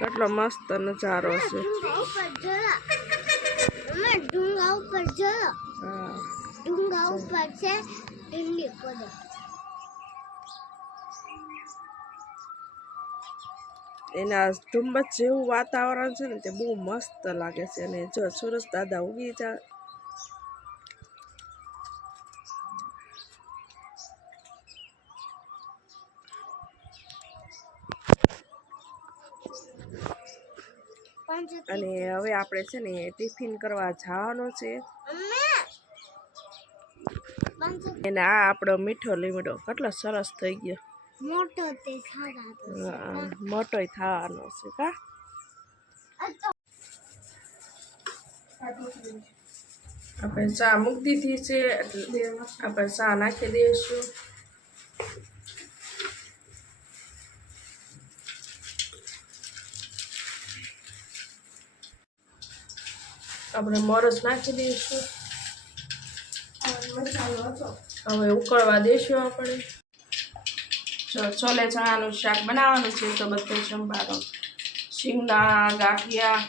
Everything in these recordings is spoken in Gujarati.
કેટલો મસ્ત નજારો છે. ડુંગા ઉપર ડુંગા ઉપર પડે એના ધુમ્મસ જેવું વાતાવરણ છે ને તે બહુ મસ્ત લાગે છે. અને જો સુરજ દાદા ઉગી જાય અને હવે આપણે છે ને ટિફિન કરવા જવાનું છે. અને આ આપણો મીઠો લીમડો કેટલો સરસ થઈ ગયો. મોટો તે થવાનો છે કા? આપણે ચા મૂકી દીધી છે એટલે આપણે ચા નાખી દઈશું. આપણે મરચ નાખી દઈશું. હવે ઉકળવા દઈશું આપણે. છોલે ચણાનું શાક બનાવવાનું છે તો બધે જમવાનો. શિંગદાણા ગાંઠિયા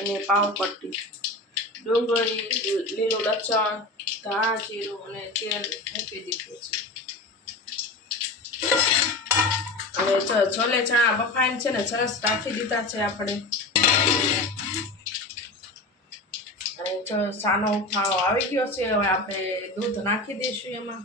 અને પાવપટ્ટી. ડુંગળી લીલું લસણ ધાણા જીરું અને તેલ મૂકી દીધું છે. હવે છોલે ચણા બફાઈને છે ને સરસ રાખી દીધા છે આપણે. સાનો ઉફાળો આવી ગયો છે, હવે આપણે દૂધ નાખી દઈશું એમાં.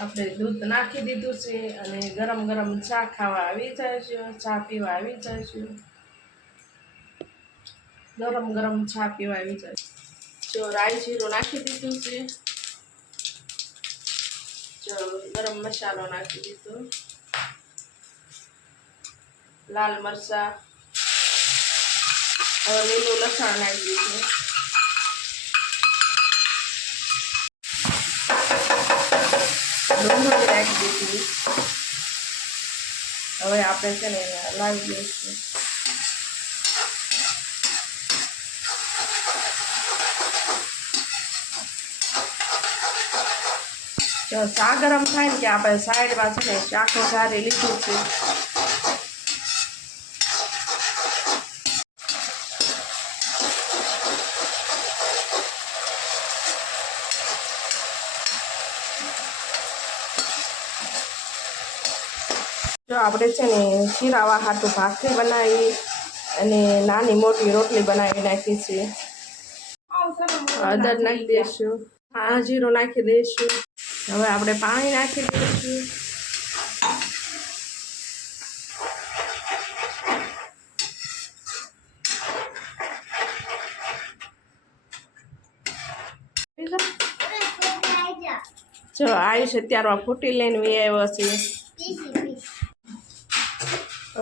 આપણે દૂધ નાખી દીધું છે અને ગરમ ગરમ ચા ખાવા આવી જાય છે, ચા પીવા આવી જાય છે. ગરમ ગરમ ચા પીવા આવી જાય. જો રાઈ જીરું નાખી દીધું છે. જો ગરમ મસાલો નાખી દીધો. લાલ મરચા. હવે લીલું લસણ નાખી દીધું ડુંગળી નાખી દીધી હવે આપણે છે ને લાવી દઈશું શાક ગરમ થાય ને કે આપણે સાઈડમાં છે ને શાક સારી લીધું છે. જો આપણે છે ને શીરાવા હાટું ભાખરી બનાવી અને નાની મોટી રોટલી બનાવી નાખી છે. અદર નાખી દઈશું હા જીરો નાખી દઈશું હવે આપણે પાણી નાખી દઈશું જો. છોકરા છે ત્યારમાં ફૂટી લઈને વી આવ્યો છે.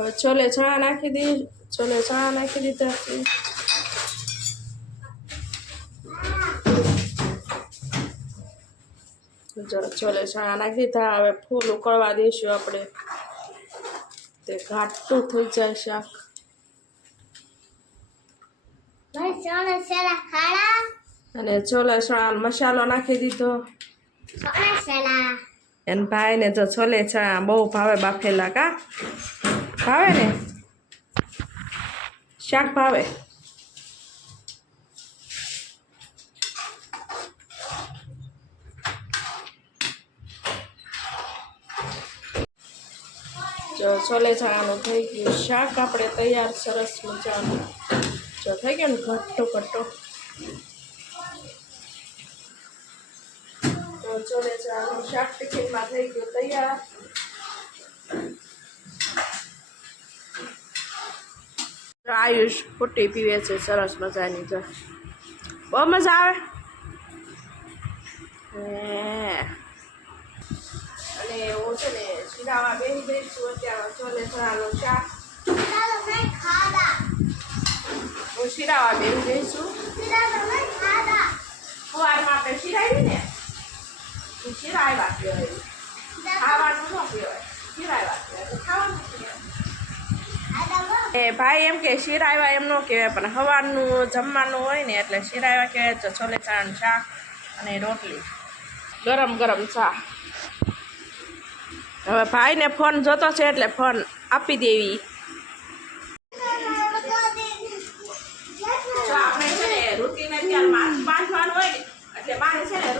હવે છોલે ચણા નાખી દઈ છોલે ચણા નાખી દીધા છે છોલે ચણા નાખી દીધા હવે ફૂલ ઉકળવા દઈશું આપણે. તે ઘાટું થઈ જાય શાક. અને છોલે ચણા મસાલો નાખી દીધો. એન ભાઈને જો છોલે ચણા બહુ ભાવે બાફેલા કા? ભાવે ને શાક ભાવે જો છોલે ચણાનું થઈ ગયું શાક. આપણે તૈયાર સરસ મજાનું. જો થઈ ગયું ને ઘટ્ટો ઘટ્ટો. તો છોલે ચણાનું શાક ટિફિનમાં થઈ ગયું તૈયાર. આયુષ ફૂટી પીવે છે સરસ મજાની જો બહુ મજા આવે? હે. અને હું છે ને શીરાવા બેસી દઈશું અત્યારે છોલે ચણાનું શાક. હું શીરાવા બેહી મેં ખાડા સવારમાં આપણે શીરાવી ને? એ કહેવાય. ખાવાનું ન કહેવાય શીરાવ્યા એ ભાઈ એમ કે શિરાવ્યા એમ ન કહેવાય, પણ સવારનું જમવાનું હોય ને એટલે શિરાવ્યા કહેવાય, તો છોલે ચણાનું શાક અને રોટલી. ગરમ ગરમ ચા. હવે ભાઈને ફોન જોતો છે એટલે ફોન આપી દેવી.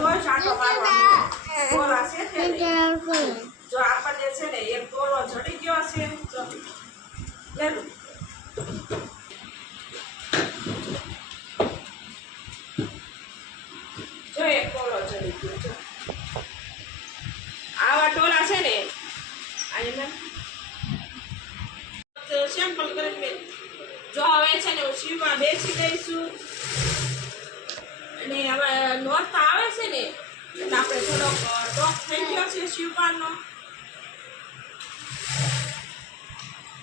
રોજ આટો મારવાનો. છે જો આપણને છે ને એક દોરો જડી ગયો છે જો લે લો. જો એક ગોળો જડી ગયો જો આવા ટોલા છે ને અહીંયા પણ કરી લે જો હવે છે ને શિવમાં બેસી દઈશું અને હવે નોર્થ આવે છે ને, એટલે આપણે થોડોક ટોક થઈ ગયો છે શિવપાનનો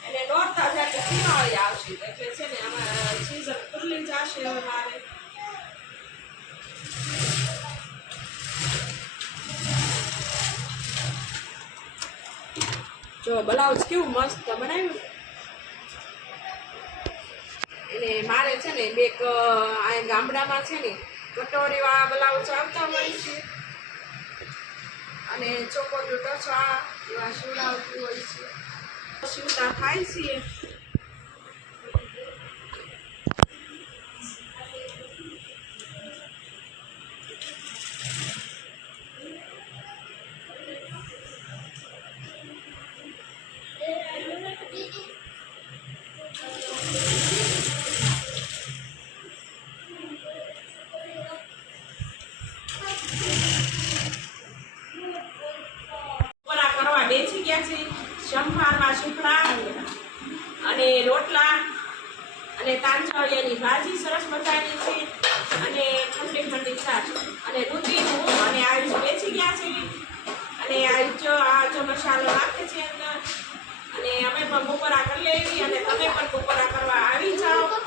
એટલે નોર્થ આવે એટલે દિવાળી આવશે, એટલે છે ને અમારે સીઝન ખુલ્લી જશે હવે મારે. જો બ્લાઉઝ કેવું મસ્ત બનાવ્યું? એટલે મારે છે ને બે ગામડામાં છે ને કટોરી વાળા બ્લાઉઝ આવતા હોય છે. અને ચોકોરીઓ ટચવા એવા સીવડાવતી હોય છે. સીવતા થાય છે. છે સંભારમાં સુખડા અને રોટલા અને તાંજળિયાની ભાજી સરસ મજાની છે. અને ઠંડી ઠંડી છાશ. અને રુચિ હું અને આયુષ બેસી ગયા છે. અને આયુષ જો આ જો મસાલો નાખે છે અંદર. અને અમે પણ બપોરા કરી લેવી અને તમે પણ બપોરા કરવા આવી જાઓ.